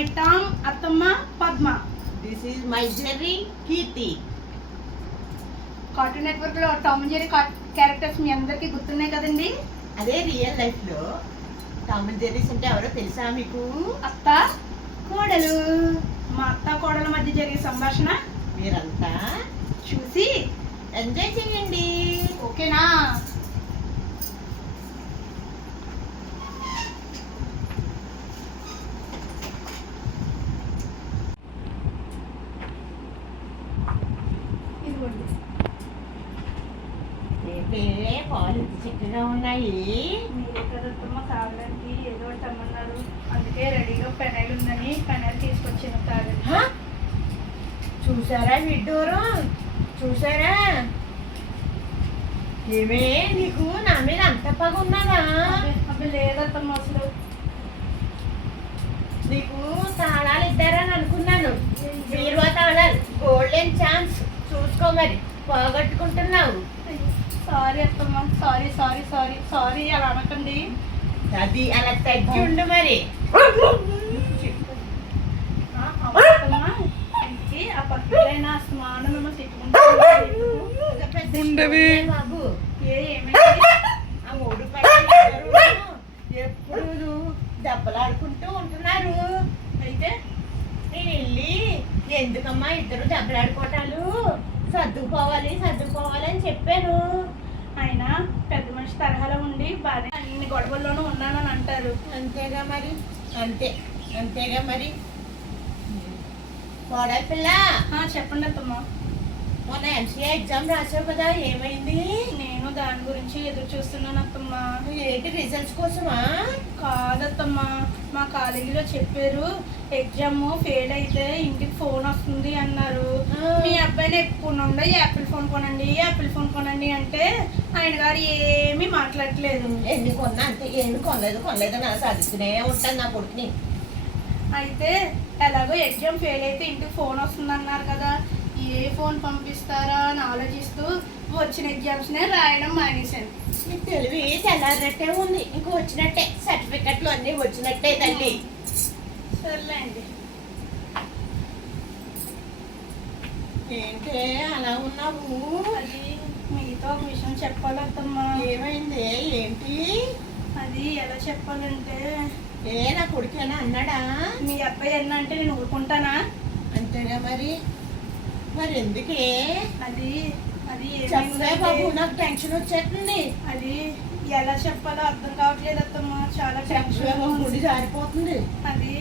My Tom అత్తమ్మ Padma. This is my Jerry Keerthi. Cartoon network లో Tom and Jerry characters మీ అందరికి గుర్తున్నాయి కదండి. అదే రియల్ లైఫ్ లో టామ్ అండ్ జెర్రీస్ అంటే ఎవరో తెలుసా మీకు? అత్త కోడలు. మా అత్త కోడల మధ్య జరిగే సంభాషణ మీరంతా చూసి ఎంజాయ్ చేయండి. ఓకేనా? పాలు చక్కగా ఉన్నాయి. మీరే కదమ్మా తాగడానికి ఏదో ఒకటి అమ్మన్నారు, అందుకే రెడీగా పెనాయిల్ ఉందని పెనాయిల్ తీసుకొచ్చాను తాగండి. చూసారా విడ్డూరం? చూసారా? ఏమే నీకు నా మీద అంత పగ ఉన్నదా? అవి లేదత్తమ్మ, అసలు నీకు తాళాలు ఇద్దారని అనుకున్నాను. బీరువా తాళాలు గోల్డెన్ ఛాన్స్ చూసుకో, మరి పోగొట్టుకుంటున్నావు. సారీ అత్తమ్మ, సారీ సారీ సారీ సారీ, అలా అనకండి. అది అలా తగ్గి ఉండు మరి. ఆ పక్కన స్నానం మిమ్మల్ని తిట్టుకుంటే బాబు ఏమైంది? ఆ మూడు ఎప్పుడు దెబ్బలాడుకుంటూ ఉంటున్నారు. అయితే నేను వెళ్ళి ఎందుకమ్మా ఇద్దరు దెబ్బలాడుకోవటాలు, సర్దుకుపోవాలి సర్దుకుపోవాలి అని చెప్పాను. ఆయన పెద్ద మనిషి తరహాలో ఉండి బాగా అన్ని గొడవల్లోనూ ఉన్నానని అంటారు. అంతేగా మరి, అంతేగా మరి. కోడలి పిల్ల, చెప్పండి అత్తమ్మ. మొన్న ఎంసీఏ ఎగ్జామ్ రాసావు కదా, ఏమైంది? నేను దాని గురించి ఎదురు చూస్తున్నాను అత్తమ్మ. ఏంటి రిజల్ట్స్ కోసమా? కాదత్తమ్మ, మా కాలేజీలో చెప్పారు ఎగ్జామ్ ఫెయిల్ అయితే ఇంటికి ఫోన్ వస్తుంది అన్నారు. మీ అబ్బాయిని ఎప్పుడు నుండో యాపిల్ ఫోన్ కొనండి యాపిల్ ఫోన్ కొనండి అంటే ఆయన గారు ఏమీ మాట్లాడట్లేదు. ఎన్ని కొన్నా అంతే, ఏమి కొనలేదు నా సాధిస్తూనే ఉంటాను నా కొడుకుని. అయితే ఎలాగో ఎగ్జామ్ ఫెయిల్ అయితే ఇంటికి ఫోన్ వస్తుంది అన్నారు కదా, ఏ ఫోన్ పంపిస్తారా అని ఆలోచిస్తూ వచ్చిన ఎగ్జామ్స్నే రాయడం మానేశాను. నీకు తెలివి తెల్లారినట్టే ఉంది, ఇంక వచ్చినట్టే సర్టిఫికెట్లు అన్నీ వచ్చినట్టే తల్లి. సర్లే అండి. ఏంటే అలా ఉన్నావు? అది మీతో ఒక విషయం చెప్పాలత్తమ్మా. ఏమైంది? ఏంటి అది? ఎలా చెప్పాలంటే, నా కొడుకేనా అన్నాడా? మీ అబ్బాయి అన్న అంటే నేను ఊరుకుంటానా? అంతేగా మరి. మరి ఎందుకే? అది బాబు, నాకు టెన్షన్ వచ్చేస్తుంది. అది ఎలా చెప్పాలో అర్థం కావట్లేదు అత్తమ్మా, చాలా టెన్షన్, గుడి జారిపోతుంది. అది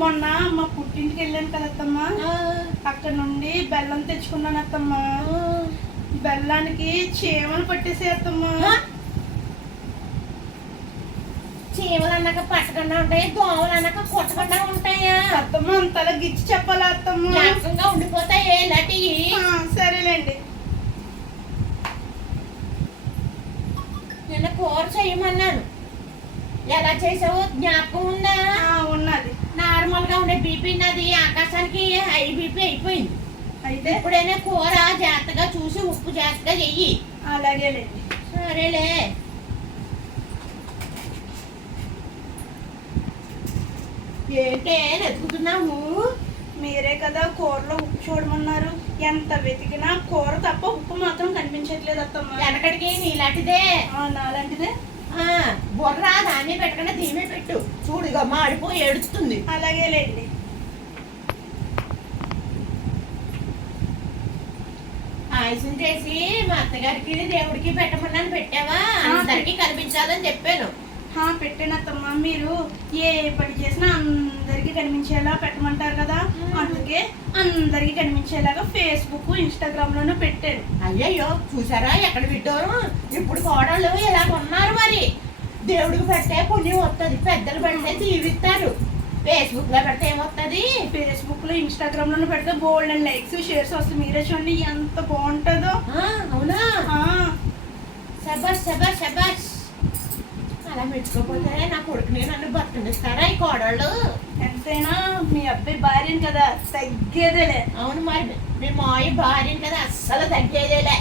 మొన్న మా పుట్టింటికి వెళ్ళాను కదా అత్తమ్మా, అక్కడ నుండి బెల్లం తెచ్చుకున్నాను అత్తమ్మా. బెల్లానికి చీమలు పట్టేసే అత్తమ్మా. చీమలు అన్నాక పట్టకుండా ఉంటాయి, దోమలు అన్నాక కొట్టకుండా ఉంటాయా అత్తమ్మ? అంతలా గిచ్చి చెప్పాలా అత్తమ్మ? జ్ఞాపకంగా ఉండిపోతాయి ఇలాంటివి. సరేలేండి. నిన్న కూర చేయమన్నాను, ఎలా చేసావో జ్ఞాపకం ఉందా? ఉన్నది. నార్మల్ గా ఉండే బీపీ నాది ఆకాశానికి హై బీపీ అయిపోయింది. అయితే ఎప్పుడైనా కూర జాగ్రత్తగా చూసి ఉప్పు జాగ్రత్తగా చెయ్యి. అలాగేలేండి. సరేలే. ఏంటే వెతుకుతున్నావు? మీరే కదా కూరలో ఉప్పు చూడమన్నారు, ఎంత వెతికినా కూర తప్ప ఉప్పు మాత్రం కనిపించట్లేదు అత్తమ్మ. వెనకడికి నీలాంటిదే. నాలాంటిదే. బుర్ర దాన్ని పెట్టకుండా దీమే పెట్టు, చూడుగా మాడిపోయి ఏడుస్తుంది. అలాగేలేండి. పాయసం చేసి మా అత్తగారికి దేవుడికి పెట్టమన్నాను, పెట్టావా? అందరికి కనిపించాలని చెప్పాను. పెట్టానత్తమ్మ. మీరు ఏ పని చేసినా అందరికి కనిపించేలా పెట్టమంటారు కదా, అందుకే అందరికి కనిపించేలాగా ఫేస్బుక్ ఇన్స్టాగ్రామ్ లోనూ పెట్టాను. అయ్యయ్యో, చూసారా ఎక్కడ విడ్డోరు? ఇప్పుడు కోడళ్ళు ఇలా ఉన్నారు. మరి దేవుడికి పెడితే పుణ్యం వస్తుంది, పెద్దలు పెడితే దీవిస్తారు. ఫేస్బుక్ లో పెడితే ఏమొస్తుంది? ఫేస్బుక్ లో ఇన్స్టాగ్రామ్ లోనూ పెడితే బోల్డ్ అండ్ లైక్స్ షేర్స్ వస్తుంది. మీరే చూడండి ఎంత బాగుంటుందో. అవునా? శబాష్ శబాష్ శబాష్. అలా మెచ్చుకోపోతే నా కొడుకుని నన్ను బతుకునిస్తారా ఈ కోడళ్ళు? ఎంతైనా మీ అబ్బాయి భార్యని కదా, తగ్గేదేలే. అవును, మరి మీ మాయ భార్యని కదా, అస్సలు తగ్గేదేలే.